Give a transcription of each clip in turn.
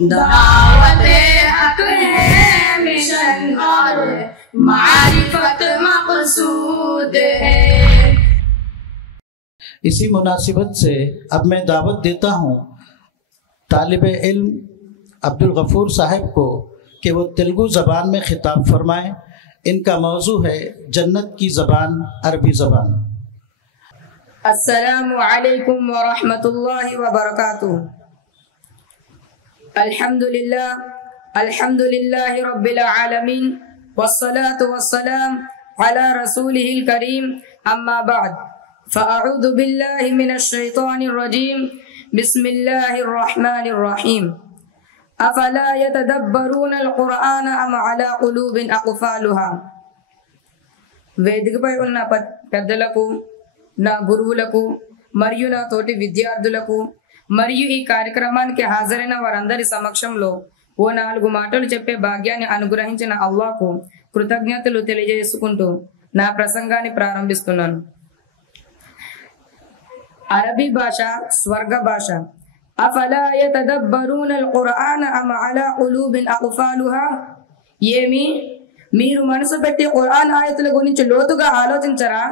दावत हक है मिशन और मारिफत मक़सूद है। इसी मुनासिबत से अब मैं दावत देता हूँ तालिब इल्म अब्दुल गफूर साहब को कि वो तेलुगु ज़बान में खिताब फरमाएँ। इनका मौजू है जन्नत की ज़बान अरबी ज़बान। अस्सलामु अलैकुम व रहमतुल्लाहि व बरकातुहू। अल्हम्दुलिल्लाहि रब्बिल आलमीन वस्सलातु वस्सलाम अला रसूलिहिल करीम अम्मा बाद फ़अऊज़ु बिल्लाहि मिनश शैतानिर रजीम बिस्मिल्लाहिर रहमानिर रहीम। अफला यतदब्बरूनल क़ुरआन अम अला क़ुलूबिन अक़फ़ालुहा। వేదికపై ఉన్న పెద్దలకు, నా గురువులకు మరియు నా తోటి విద్యార్థులకు మరియు ఈ కార్యక్రమానికి హాజరైన వారందరి సమక్షంలో ఓ 4 మాటలు చెప్పే భాగ్యాన్ని అనుగ్రహించిన అల్లాహ్కు కృతజ్ఞతలు తెలియజేసుకుంటూ నా ప్రసంగాన్ని ప్రారంభిస్తున్నాను। అరబీ భాష స్వర్గ భాష। అఫలా యతదబ్బరూనల్ ఖురాన అమ అలా ఖులూబిన్ అఖ్ఫాలుహా। ఏమి మీరు మనసు పెట్టి ఖురాన్ ఆయతుల గురించి లోతుగా ఆలోచించరా,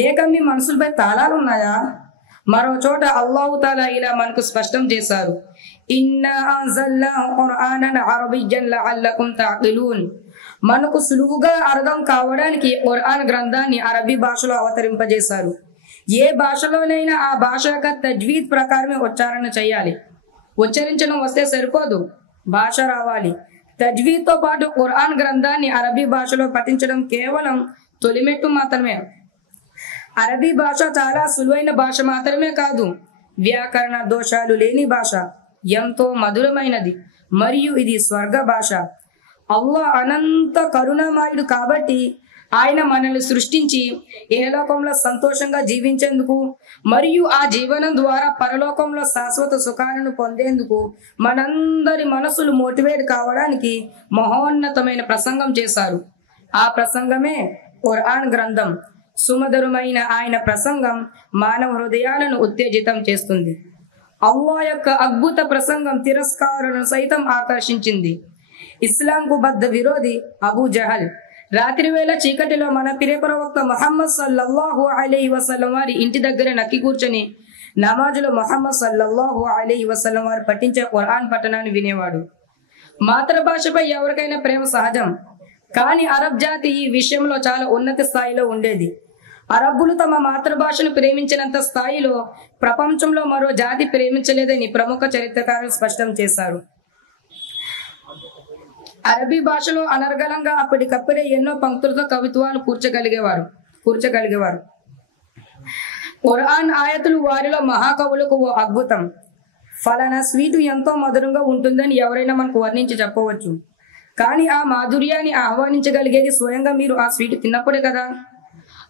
లేక మీ మనసులపై తాళాలు ఉన్నాయా? మరో చోట అల్లాహు తాలా ఇలా మనకు స్పష్టం చేశారు, ఇన్నా అంజల్నాహు ఖురానన్ అరబియ్యన్ లఅల్లకుం తఅఖిలూన్। మనకు సులువుగా అర్థం కావడానికి ఖురాన్ గ్రంథాన్ని అరబీ భాషలో అవతరింపజేశారు। ఏ భాషలోనైనా ఆ భాష యొక్క తజ్వీద్ ప్రకారమే ఉచ్చారణ చేయాలి। ఉచ్చరించడం వస్తే సరిపోదు, భాష రావాలి। తజ్వీద్తో పాటు ఖురాన్ గ్రంథాన్ని అరబీ భాషలో పఠించడం కేవలం తొలిమెట్టు మాత్రమే। అరబీ భాష చాలా సులువైన భాష మాత్రమే కాదు, వ్యాకరణ దోషాలు లేని భాష, ఎంతో మధురమైనది, మరియు ఇది స్వర్గ భాష। అల్లాహ్ అనంత కరుణామయుడు కాబట్టి ఆయన మనల్ని సృష్టించి ఇహలోకంలో సంతోషంగా జీవించేందుకు మరియు ఆ జీవనం ద్వారా పరలోకంలో శాశ్వత సుఖాలను పొందేందుకు మనందరి మనసులు మోటివేట్ కావడానికి మహోన్నతమైన ప్రసంగం చేశారు। ఆ ప్రసంగమే ఖురాన్ గ్రంథం। సుమధురమైన ఆయన ప్రసంగం మానవ హృదయాలను ఉత్తేజితం చేస్తుంది। అల్లాహ్ యొక్క అద్భుత ప్రసంగం తిరస్కారులను సైతం ఆకర్షించింది। ఇస్లాంకు బద్ద విరోధి అబూ జహల్ రాత్రి వేళ చీకటిలో మన ప్రియ ప్రవక్త ముహమ్మద్ సల్లల్లాహు అలైహి వసల్లం వారి ఇంటి దగ్గర నక్కి కూర్చొని నమాజులో ముహమ్మద్ సల్లల్లాహు అలైహి వసల్లం వారు పఠించే ఖురాన్ పఠనాన్ని వినేవాడు। మాతృభాషపై ఎవరికైనా ప్రేమ సహజం, కానీ అరబ్ జాతి ఈ విషయంలో చాలా ఉన్నత స్థాయిలో ఉండేది। అరబ్బులు తమ మాతృభాషను ప్రేమించినంత స్థాయిలో ప్రపంచంలో మరో జాతి ప్రేమించలేదని ప్రముఖ చరిత్రకారులు స్పష్టం చేశారు। అరబీ భాషలో అనర్గళంగా అప్పటికప్పుడే ఎన్నో పంక్తులతో కవిత్వాలు కూర్చగలిగేవారు। ఖురాన్ ఆయతులు వారిలో మహాకవులకు ఓ అద్భుతం। ఫలానా స్వీటు ఎంతో మధురంగా ఉంటుందని ఎవరైనా మనకు వర్ణించి చెప్పవచ్చు, కానీ ఆ మాధుర్యాన్ని ఆహ్వానించగలిగేది స్వయంగా మీరు ఆ స్వీటు తిన్నప్పుడే కదా।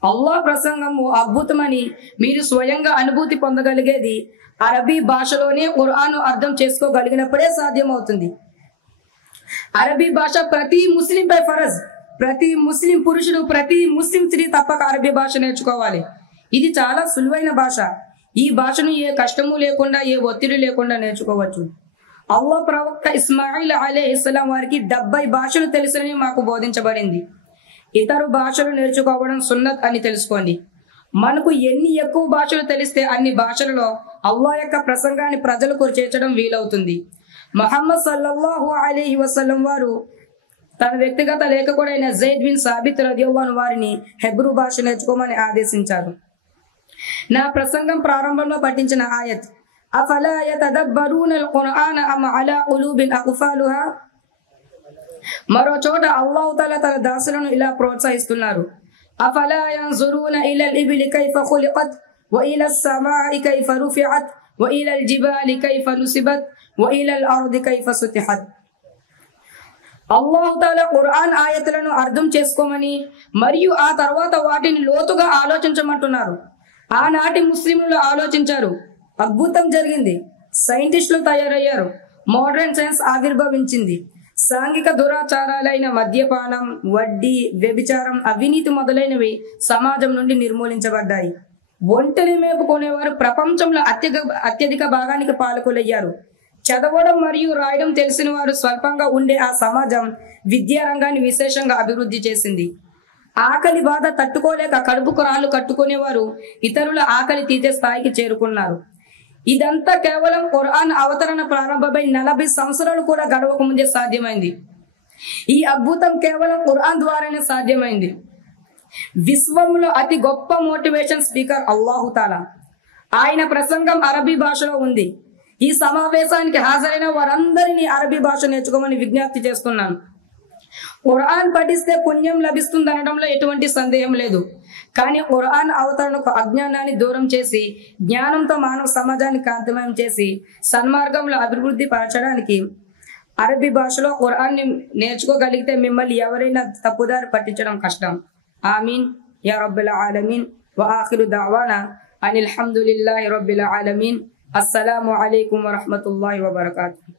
అల్లాహ్ ప్రసంగం ఓ అద్భుతమని మీరు స్వయంగా అనుభూతి పొందగలిగేది అరబీ భాషలోనే ఖురాన్ అర్థం చేసుకోగలిగినప్పుడే సాధ్యమవుతుంది। అరబీ భాష ప్రతి ముస్లింపై ఫరజ్। ప్రతి ముస్లిం పురుషుడు, ప్రతి ముస్లిం స్త్రీ తప్పక అరబీ భాష నేర్చుకోవాలి। ఇది చాలా సులువైన భాష। ఈ భాషను ఏ కష్టము లేకుండా, ఏ ఒత్తిడి లేకుండా నేర్చుకోవచ్చు। అల్లాహ్ ప్రవక్త ఇస్మాయిల్ అలైహిస్సలాం వారికి 70 భాషలు తెలుసని మాకు బోధించబడింది। ఇతర భాషలు నేర్చుకోవడం సున్నత్ అని తెలుసుకోండి। మనకు ఎన్ని ఎక్కువ భాషలు తెలిస్తే అన్ని భాషలలో అల్లాహ్ యొక్క ప్రసంగాన్ని ప్రజలకు చేర్చడం వీలవుతుంది। ముహమ్మద్ సల్లల్లాహు అలైహి వసల్లం వారు తన వ్యక్తిగత లేఖకుడైన జైద్ బిన్ సాబిత్ రదియల్లాహు అన్హు వారిని హెబ్రూ భాష నేర్చుకోమని ఆదేశించారు। నా ప్రసంగం ప్రారంభంలో పఠించిన ఆయత్ అఫలా యతదబ్బరూనల్ ఖురాన అమ అలా ఖులూబిన్ అఖ్ఫాలుహా। మరో చోట అల్లాహ్ తఆలా తన దాసులను ఇలా ప్రోత్సహిస్తున్నారు, అఫలా యన్జురూన ఇలల్ ఇబ్లి కైఫ ఖులికత్ వ ఇలస్ సమాఇ కైఫ రుఫిఅత్ వ ఇలల్ జిబాలి కైఫ నుసిబత్ వ ఇలల్ అర్ది కైఫ సుతిహత్। అల్లాహ్ తఆలా ఖురాన్ ఆయతులను అర్థం చేసుకోమని మరియు ఆ తర్వాత వాటిని లోతుగా ఆలోచించమంటున్నారు। ఆనాటి ముస్లింలు ఆలోచించారు, అద్భుతం జరిగింది, సైంటిస్టులు తయారయ్యారు, మోడర్న్ సైన్స్ ఆవిర్భవించింది, సాంఘిక దురాచారాలైన మద్యపానం, వడ్డీ, వ్యభిచారం, అవినీతి మొదలైనవి సమాజం నుండి నిర్మూలించబడ్డాయి। ఒంటరి మేపుకునేవారు ప్రపంచంలో అత్యధిక భాగానికి పాలకులయ్యారు। చదవడం మరియు రాయడం తెలిసిన వారు స్వల్పంగా ఉండే ఆ సమాజం విద్యారంగాన్ని విశేషంగా అభివృద్ధి చేసింది. ఆకలి బాధ తట్టుకోలేక కడుపుకు రాళ్ళు కట్టుకునేవారు ఇతరుల ఆకలి తీర్చే స్థాయికి చేరుకున్నారు. ఇదంతా కేవలం ఖురాన్ అవతరణ ప్రారంభమై 40 సంవత్సరాలు కూడా గడవక ముందే సాధ్యమైంది. ఈ అద్భుతం కేవలం ఖురాన్ ద్వారానే సాధ్యమైంది. విశ్వంలో అతి గొప్ప మోటివేషన్ స్పీకర్ అల్లాహు తాలా. ఆయన ప్రసంగం అరబీ భాషలో ఉంది. ఈ సమావేశానికి హాజరైన వారందరినీ అరబీ భాష నేర్చుకోమని విజ్ఞప్తి చేస్తున్నాను. ఖురాన్ పఠిస్తే పుణ్యం లభిస్తుంది అనడంలో ఎటువంటి సందేహం లేదు. కానీ ఖురాన్ అవతరణకు అజ్ఞానాన్ని దూరం చేసి జ్ఞానంతో మానవ సమాజాన్ని కాంతిమయం చేసి సన్మార్గంలో అభివృద్ధి పరచడానికి అరబీ భాషలో ఖురాన్ని నేర్చుకోగలిగితే మిమ్మల్ని ఎవరైనా తప్పుదారి పట్టించడం కష్టం. ఆమీన్ యా రబ్బల్ ఆలమీన్. వ ఆఖిరు దఅవానా అనిల్ హమ్దులిల్లాహి రబ్బిల్ ఆలమీన్. అస్సలాము అలైకుం వరహ్మతుల్లాహి వబరకాతుహు.